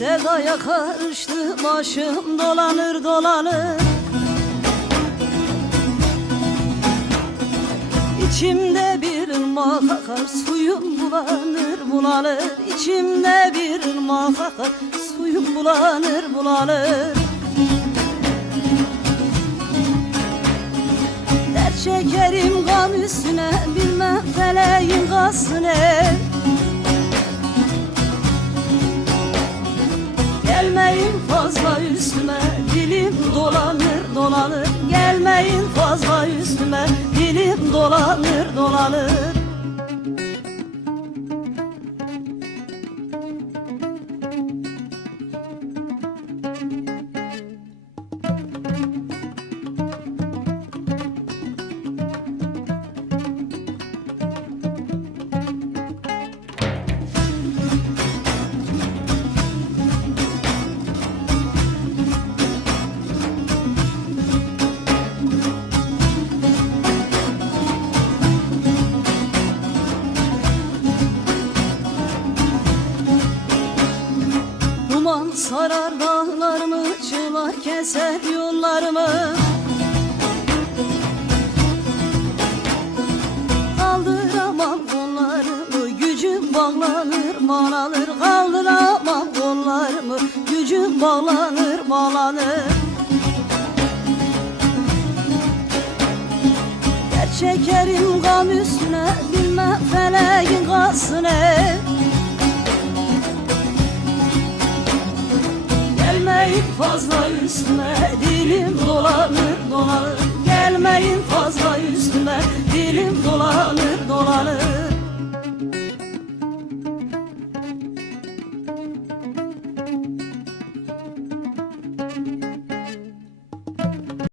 Sevdaya karıştı Başım dolanır dolanır. İçimde bir ırmak akar Suyum bulanır bulanır. İçimde bir ırmak akar Suyum bulanır bulanır. Dert çekerim gam üstüne Bilmem feleğin gazını Gelmeyin fazla üstüme dilim dolanır dolanır. Gelmeyin fazla üstüme dilim dolanır dolanır Duman sarar dağlarımı Çılar keser yollarımı Kaldıramam kollarımı Gücüm bağlanır bağlanır. Kaldıramam kollarımı Gücüm bağlanır bağlanır. Çekerim gam üstüne Bilmem fazla üstüme Dilim dolanır dolanır. Gelmeyin fazla üstüme Dilim dolanır dolanır.